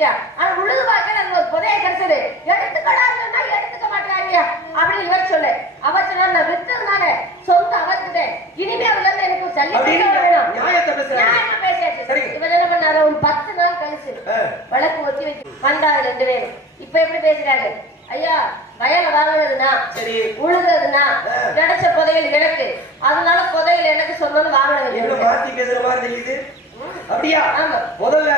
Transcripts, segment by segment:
வச்சிருக்கேன் ஆனா உழுது பார்க்க அது ஒரு புதைய கிடைச்சது. எடுத்துக்கடான்னு சொன்னா எடுத்துக்க மாட்டாங்க அப்படின்னு இவர் சொல்லு. அவர் சொன்னா நான் வித்ததுனால சொந்த அவர்கிட்டேன் இனிமே அதுல இருந்து எனக்கு சல்லி வேணும். நியாயமா பேசியாச்சு. இவர் என்ன பண்ணாரு? ஒரு பத்து நாள் கழிச்சு. வழக்கு ஒத்தி வச்சு வந்தாங்க ரெண்டு பேரும். இப்ப எப்படி பேசுறாங்க ஐயா வயல வாங்குனதுன்னா சரி. உழுதுனா. கிடைச்ச புதையல் எனக்கு. அதனால புதையல் எனக்கு சொன்னது வாங்கினது. மாத்தி பேசுற மாதிரி தெரியுது? அப்படியா. முதல்ல.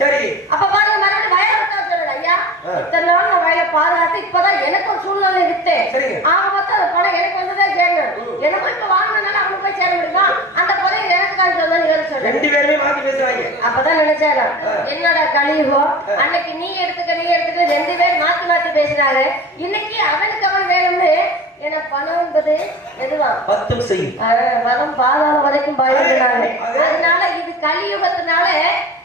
சரி அப்ப பாருங்க மறுபடியும் வயல விட்டா ஐயா. இத்தனை நாள் நான் வயல பாதுகாத்து இப்பதான் எனக்கு ஒரு சூழ்நிலை வித்தேன். ஆக மொத்தம் அந்த பணம் எனக்கு வந்ததே சேரணும். எனக்கும் இப்ப வாங்கினால அவனுக்கு போய் சேர முடியுமா அந்த புதையல் எனக்கு தான் சொன்னு இவர் சொல்றேன் ரெண்டு பேருமே மாத்தி பேசுறாங்க அப்பதான் நினைச்சாரா ஆ. என்னடா ஆ. அன்னைக்கு நீ எடுத்துக்க நீ எடுத்துக்க ரெண்டு பேர் மாத்தி மாத்தி பேசினாரு இன்னைக்கு அவனுக்கு அவன் வேணும்னு ஏன்னா பணம் என்பது எதுவா பத்தும் செய்யும். வரும் பாதாளம் வரைக்கும் பயந்துனாங்க அது- அதனால இது கலியுகத்தினால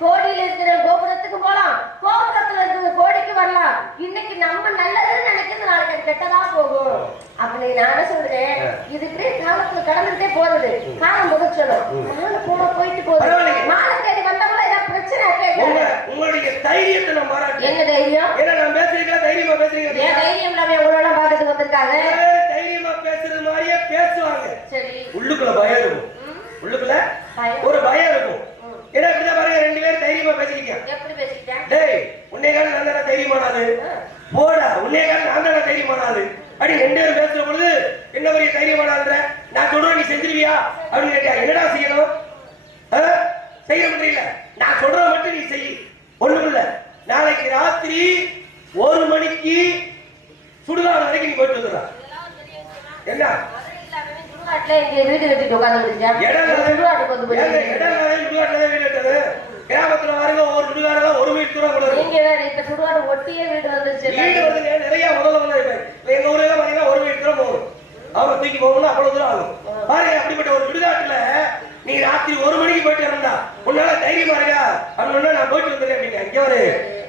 கோடியில இருக்கிற கோபுரத்துக்கு போலாம் கோபுரத்துல இருக்கிற கோடிக்கு வரலாம். இன்னைக்கு நம்ம நல்லதுன்னு நினைக்கிறது நாளைக்கு கெட்டதா போகும். அப்படி நான் சொல்றேன். இது இப்படியே காலத்துல கடந்துட்டே போறது. காலம் போன போயிட்டு போகுது. மாலை தேடி வந்தவங்கள ஏதாவது பிரச்சனை உங்க கேட்கல உங்களுடைய தைரியத்தை நான் பாராட்டுறேன். என்ன தைரியம்? ஏன்னா நான் பேசுறீங்களா? தைரியமா பேசுறீங்க ஏன் தைரியம் இல்லாம உங்களோட பாக்கிறதுக்கு வந்திருக்காங்க தைரியமா பேசுறது மாதிரியே பேசுவாங்க சரி உள்ளுக்குள்ள பயம் இருக்கும். உள்ளுக்குள்ள. ஒரு பயம் இருக்கும். ஏன்னா இப்படிதான் பாருங்க ரெண்டு பேரும் தைரியமா பேசிக்கிங்க டேய் உன்னை கால நான் தானே தைரியமானாது போடா உன்னை கால நான் தானே தைரியமானாது அப்படி ரெண்டு பேரும் பேசுற பொழுது என்ன பெரிய தைரியமானாதுன்ற நான் சொல்றேன் நீ செஞ்சிருவியா? அப்படின்னு கேட்டா என்னடா செய்யணும்? செய்ய முடியல நான் சொல்றத மட்டும் நீ செய். ஒண்ணும் இல்ல நாளைக்கு ராத்திரி ஒரு மணிக்கு சுடுகாடு வரைக்கும் நீ போயிட்டு வந்துடுற என்ன சுடுகாட்டுல இங்க வீடு கட்டிட்டு உட்கார்ந்து இடம் வந்து போய் கிராமத்துல பாருங்க ஒவ்வொரு சுடுகாடுலாம் ஒரு வீட்டு தூரம் கூட நீங்க வேற இப்ப சுடுகாடு ஒட்டியே வீடு வந்துருச்சு. வீடு வந்து நெ- நிறைய முதல்ல வந்து இப்ப எங்க ஊர்ல பாத்தீங்கன்னா ஒரு வீடு தூரம் போகும். அவங்க தூக்கி போகணும்னா அவ்வளவு தூரம் ஆகும். பாருங்க அப்படிப்பட்ட ஒரு சுடுகாட்டுல நீ ராத்திரி ஒரு மணிக்கு போயிட்டு இருந்தா உன்னால தைரியமா இருக்கா அப்படின்னா நான் போயிட்டு வந்துடுறேன் அப்படிங்க. இங்க ஒரு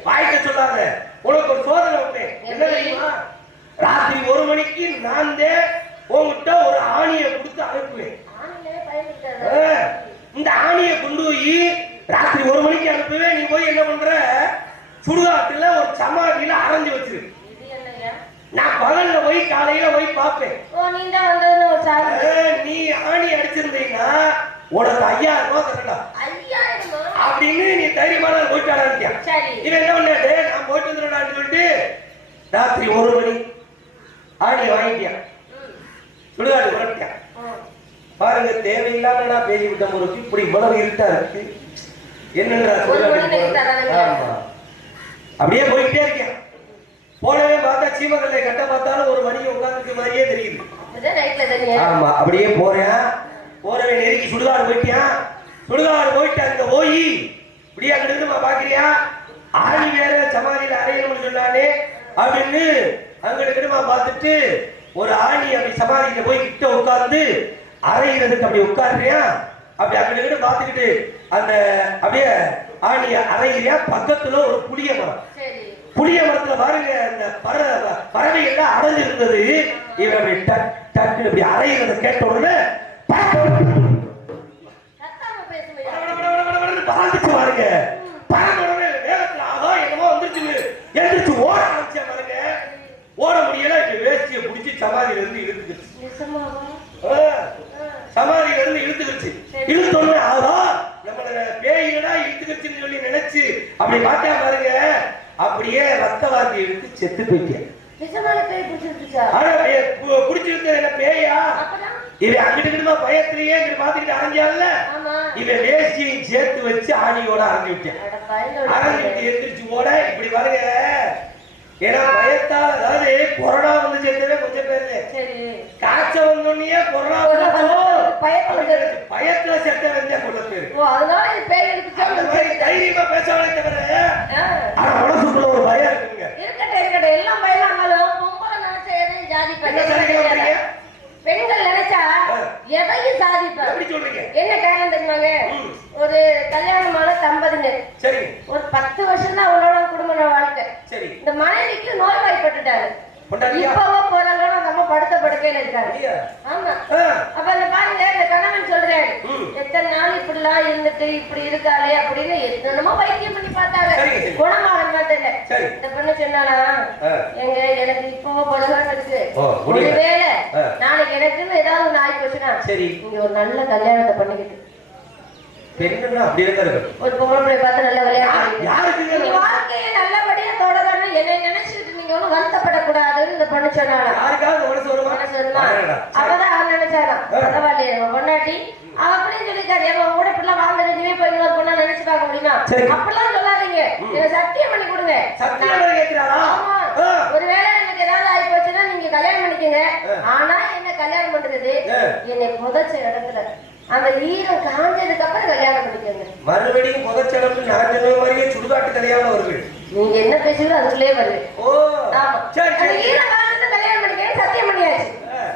வாய்க்க சொல்லாத. உனக்கு ஒரு சோதனை என்ன தெரியுமா? ராத்திரி ஒரு மணிக்கு நான் தான் உங்ககிட்ட ஒரு ஆணியை கொடுத்து அனுப்புவேன். இந்த ஆணியை கொண்டு போய் ராத்திரி ஒரு மணிக்கு அனுப்புவேன் நீ போய் என்ன பண்ற? சுடுகாட்டுல ஒரு சமாதியில அரைஞ்சு வச்சிரு. இது? நான் பகல்ல போய் காலையில போய் பார்ப்பேன். நீ ஆணி அடிச்சிருந்தீங்கன்னா உனக்கு ஐயாயிரம் ரூபாய் தரலாம் அப்படின்னு நீ தைரியமான போயிட்டு ஆரம்பிக்க சரி. இவன் என்ன பண்ணாரு? நான் போயிட்டு வந்துடுறான்னு சொல்லிட்டு ராத்திரி ஒரு மணி ஆணியை வாங்கிட்டியான் ம், சுடுகாடு புரட்டியான் ம். பாருங்க தேவையில்லாம நான் பேசி விட்ட முறைக்கு இப்படி இவ்வளவு இருட்டா இருக்கு. என்னன்றா ஆமா. அப்படியே போயிட்டே இருக்கேன் போனவே பார்த்தா சீமகல்லை கட்ட பார்த்தாலும் ஒரு மணி உட்கார்ந்துருக்க மாதிரியே தெரியுது. ஆமா அப்படியே போறேன். போறவே நெருங்கி சுடுகாடு போயிட்டேன் சுடுகாடு போயிட்டு அங்க போய் இப்படியே அங்க இருந்து பாக்குறியா? ஆணி வேற சமாதியில அறையணும்னு சொன்னானே அப்படின்னு அங்க இருக்குமா பார்த்துட்டு ஒரு ஆணி அப்படி சமாதியில போய் கிட்ட உட்கார்ந்து அறையிறதுக்கு அப்படி உட்கார்றியா? அப்படி அங்க இருந்து பார்த்துக்கிட்டு அந்த அப்படியே ஆணி அறையிறியா பக்கத்துல ஒரு புளிய மரம். புளிய மரத்துல பாருங்க அந்த பறவை பறவை எல்லாம் அடைஞ்சு இருந்தது இவன் அப்படி டக் டக்குன்னு இப்படி அரைகிறத கேட்ட உடனே கத்தாம பேசுமையா பறந்துச்சு பாருங்க பறந்த உடனே வேகத்துல ஆகா என்னமோ வந்துருச்சு எந்திரிச்சு ஓட ஆரம்பிச்சா பாருங்க ஓட முடியல இப்ப வேஷ்டியை பிடிச்சி சமாதியில இருந்து இழுத்துக்கிச்சு. சமாதியில இருந்து இழுத்துக்கிச்சு. நம்மள பேயிடா இழுத்துக்கிச்சுன்னு சொல்லி நினைச்சு அப்படி பார்த்தா பாருங்க அப்படியே ரத்த வாந்தி எடுத்து செத்து போயிட்டேன். நிஜமான பேய் இவன் அங்கிட்டு பயத்திலேயே பாத்துக்கிட்டு அரைஞ்சான்ல ஆமா. இவன் வேஷ்டியை சேர்த்து வச்சு ஆணியோட அரைஞ்சு விட்டான் அரைஞ்சு விட்டு எந்திரிச்சு ஓட இப்படி பாருங்க. ஏன்னா பயத்தால் அதாவது கொரோனா வந்து சேர்ந்தவே கொஞ்சம் பேரு சரி. காய்ச்சல் வந்தோடனே கொரோனா. பயத்துல செத்த வந்தே கொள்ள பேரு தைரியமா பேசவளே தவிர ஆனா மனசுக்குள்ள ஒரு பயம் இருக்குங்க. இருக்கட்டும் இருக்கட்டும். எல்லாம் பயலாமலும் பொம்பளை நினைச்சா எதையும் வந்தீங்க? பெண்கள் நினைச்சா. எதையும் சாதிப்பாங்க எப்படி சொல்றீங்க? என்ன காரணம் தெரியுமாங்க. ஒரு கல்யாணமான தம்பதிங்க. சரி. ஒரு பத்து வருஷம் தான் அவங்களோட குடும்ப வாழ்க்கை. சரி. இந்த மனைவிக்கு நோய்வாய்ப்பட்டுட்டாரு. இப்பவோ போறாங்க நம்ம படுத்த படுக்க இருக்கையில இருக்காரு? ஆமா. அப்ப அந்த பாருங்க இந்த கணவன் சொல்றாரு. எத்தனை நாள் இப்படிலாம் இருந்துட்டு இப்படி இருக்காளே அப்படின்னு என்னமோ வைத்தியம் பண்ணி பார்த்தாங்க. குணமாக மாட்டேன் இந்த பொண்ணு சொன்னானா. எங்க எனக்கு இப்போ பலகாரம் இருக்கு. ஒருவேளை. நாளைக்கு எனக்குன்னு ஏதாவது ஒண்ணு ஆகி போச்சுன்னா சரி நீங்க ஒரு நல்ல கல்யாணத்தை பண்ணிக்கிட்டு தான் இருக்கணும் ஒரு பொம்பளை பார்த்து நல்ல கல்யாணம். யாருக்கு வாழ்க்கையை இந்த பொண்ணு. அப்பதான் அவன் நினைச்சாராம். பரவாயில்லையே. அவன் அப்படியும் சொல்லியிருக்காரு, ஏம்மா, உன் கூட இப்படிலாம் வாழ்ந்துட்டு இனிமே போய் பொண்ணா நினைச்சு பார்க்க முடியுமா? அப்படிலாம் சொல்லாதீங்க. எனக்கு சத்தியம் பண்ணி கொடுங்க. ஒருவேளை எனக்கு ஏதாவது ஆகி போச்சுன்னா நீங்க கல்யாணம் பண்ணிக்கங்க. ஆனா என்ன கல்யாணம் பண்றது. என்னை புதைச்ச இடத்துல அந்த ஈரம் காஞ்சதுக்கு அப்புறம் கல்யாணம் பண்ணிக்கங்க மறுபடியும் மாதிரியே சுடுகாட்டு கல்யாணம் வருது நீங்க என்ன பேசுறீங்களோ அதுக்குள்ளே வருது. ஓ ஆமா. சரி சரி. கல்யாணம் பண்ணிக்கங்க. சத்தியம் பண்ணியாச்சு.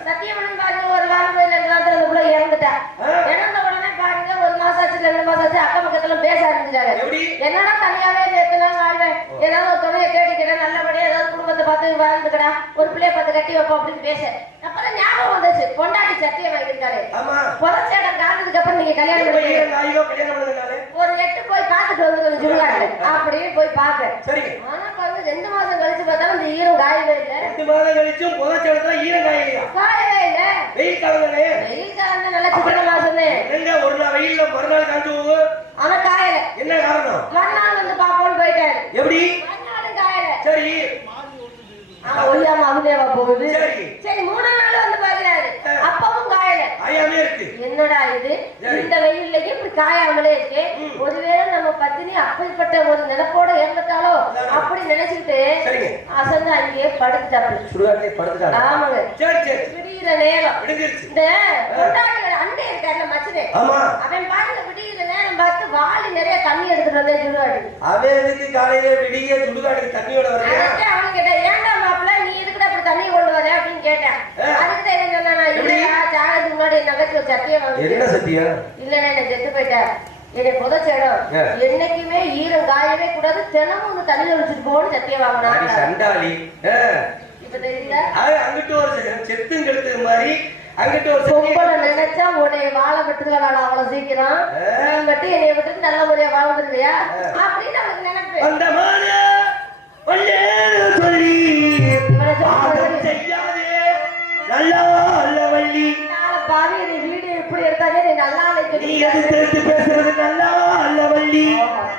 சத்தியம் பண்ணி பாருங்க ஒரு வாரம் போய் ரெண்டு வாரத்துல அந்த புள்ள இறந்துட்டா. இறந்த உடனே பாருங்க ஒரு மாசம் ஆச்சு ரெண்டு மாசம் ஆச்சு அக்கம் பக்கத்துல பேச ஆரம்பிச்சாங்க? என்னடா தனியாவே நாள் வாழ்வேன்? ஏதாவது ஒரு துணையை தேடிக்கிறேன் நல்லபடியா ஏதாவது குடும்பத்தை பார்த்து வாழ்ந்துக்கடா. ஒரு பிள்ளைய பார்த்து கட்டி வைப்போம் அப்படின்னு பேச அப்பதான் ஞாபகம் வந்துச்சு பொண்டாட்டி சத்தியம் வாங்கியிருக்காரு இடம் காந்ததுக்கு அப்புறம் நீங்க கல்யாணம் பண்ணி ஈரன் ஆகியோ கல்யாணம் பண்ணதுனாலே ஒரு எட்டு போய் பார்த்துட்டு வந்து அப்படியே போய் பார்க்க. சரி ஆனா பாருங்க ரெண்டு மாசம் கழிச்சு பார்த்தாலும் இந்த ஈரம் காயவே இல்லை. ரெண்டு மாதம் கழிச்சும் புதைச்சடத்துல ஈரம் காயலையா காயவே இல்லை. வெயில் காலங்களே வெயில் காலம் நல்லா சித்திர மாசமே. எங்க ஒரு நாள் வெயில்ல மறுநாள் காஞ்சு போகும் ஆனா காயல. என்ன காரணம்? மறுநாள் வந்து பாப்போம்னு போயிட்டாரு. எப்படி? மறுநாளும் காயல. சரி. ஆ, ஒழியாம அவனேவா போகுது. சரி. மூணாம் நாள் வந்து பாக்குறாரு. அப்பவும் காயல. இருக்கு. என்னடா இது. இந்த வெயில்லையும் இப்படி காயாமலே இருக்கு. பத்தினி அப்படிப்பட்ட ஒரு நினைப்போட இறந்துட்டாலோ அதான். அப்படி நினைச்சுக்கிட்டு அசந்து அங்கேயே படுத்துட்டாரு. ஆமாங்க. விடியிற நேரம். இந்த கொண்டாடியோட அண்டை இருக்காருல்ல மச்சனே அவன் பாருங்க விடியிற நேரம் பார்த்து வாளி நிறைய தண்ணி எடுத்துட்டு வந்தேன் சுடுகாடு அவன் எதுக்கு காலையில விடிய சுடுகாட்டுக்கு தண்ணியோட வரையா அதுக்கு அவன் கேட்டேன் ஏன்டா மாப்பிள்ள நீ எதுக்குடா இப்படி தண்ணி கொண்டு வர? அப்படின்னு கேட்டேன். அதுக்கு தான் என்ன சொன்னா? இல்லையா சாகத்துக்கு முன்னாடி என் நகைச்சு ஒரு சத்தியம் என்ன சத்தியம் இல்லைண்ணே நான் செத்து போயிட்டேன் என்னை புதைச்ச இடம் ஆ. என்னைக்குமே ஈரம் காயவே கூடாது. தினமும் வந்து தண்ணியில வச்சுட்டு போகணும்னு சத்தியம் வாங்கினா சண்டாளி. ஆ. இப்ப தெரியுதா? அது அங்கிட்டு ஒரு செ- செத்தும் கெடுத்து மாதிரி அங்கிட்டு ஒரு செத்து- பொம்பளை நினைச்சா உன்னை வாழ விட்டுருவாடா அவ்வளவு சீக்கிரம். மட்டும் என்னைய விட்டுட்டு நல்ல முறையா வாழ்ந்துருவியா அப்படின்னு அவனுக்கு நினைப்பு. அந்த சொல்லி. செய்யாதே. நல்லா அல்ல வள்ளி. நாளை பாவி வீடு எப்படி எடுத்தாலே நீ நல்லா நீ எதிர்த்து எடுத்து பேசுறது நல்லா அல்ல வள்ளி.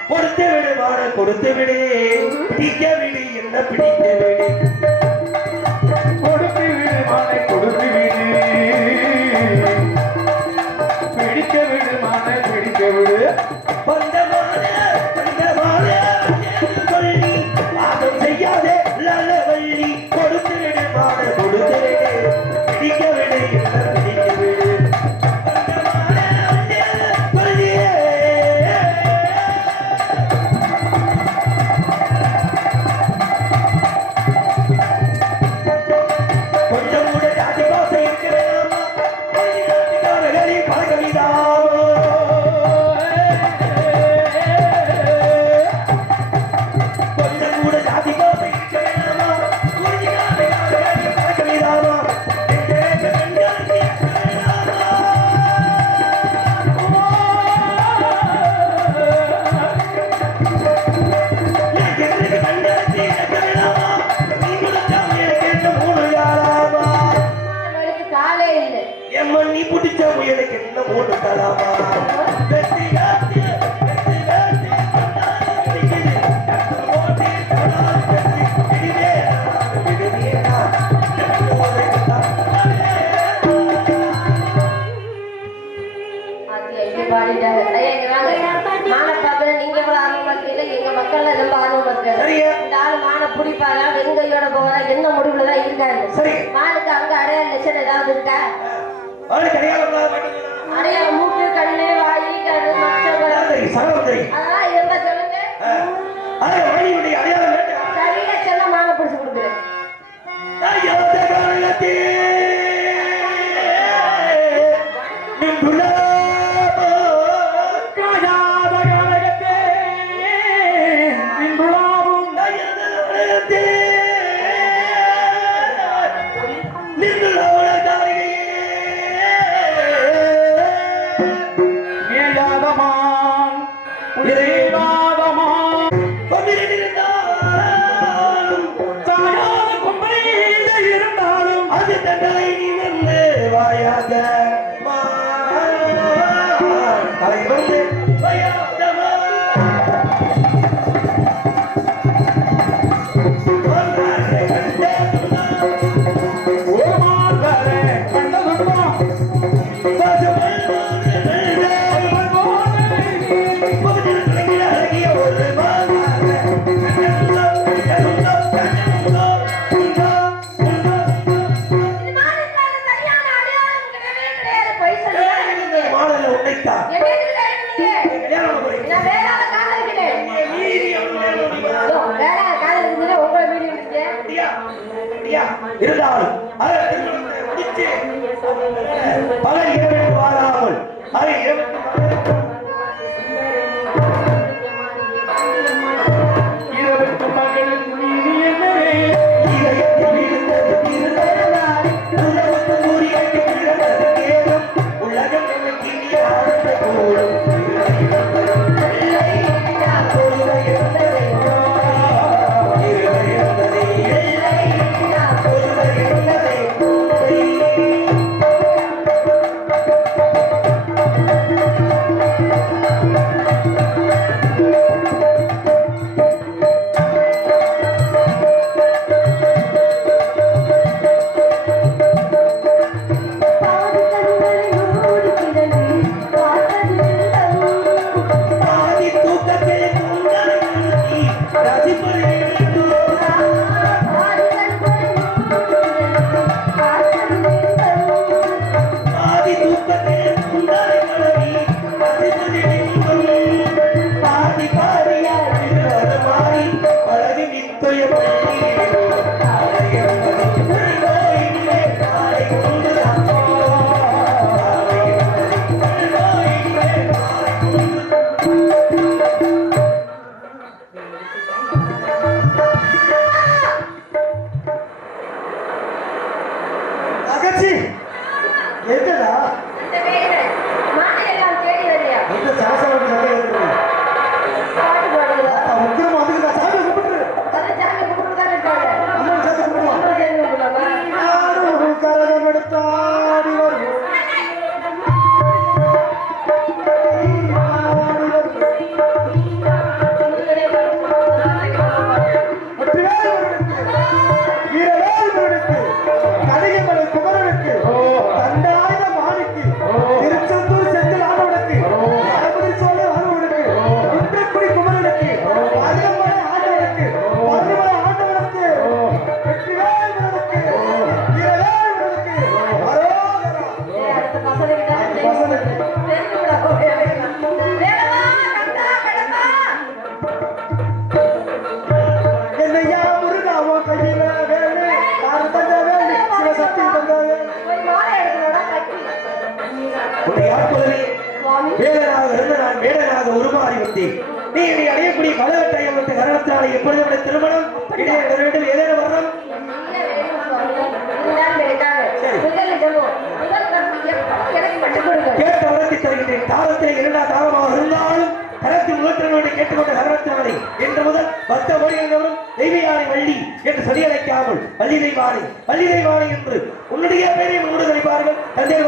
கொடுத்து விடு மான கொடுத்து விடு. பிடிக்க விடு என்ன பிடிக்க விடு. பிடிப்பாரா, வெறுங்கையோட போவாரா, என்ன முடிவுல தான் இருக்காரு. சரி. மானுக்கு அங்க அடையாள லட்சணம் ஏதாவது இருக்கா? அடையாளம் கண்ணு, வாய், கரு, மச்சம், அதான் தெரியும், சகலம் தெரியும். அதெல்லாம் இருந்தா சொல்லுங்க. அது வாணியுடைய அடையாளம். சரியா சொன்னா மானை பிடிச்சு கொடுக்குறேன். ஐயோத காலத்தே நின்றுள்ளாமோ எப்பொழுது நம்முடைய திருமணம் இடையே வர வேண்டும்? ஏதேனும் வர்றோம் கேட்ட வரத்தை தருகின்றேன். தாரத்தில் என்று முதல் பத்த மொழி என்றவரும் தெய்வயானை வள்ளி என்று சொல்லியழைக்காமல் வள்ளி தெய்வானை என்று உன்னுடைய பெரிய உங்களுடைய தந்தை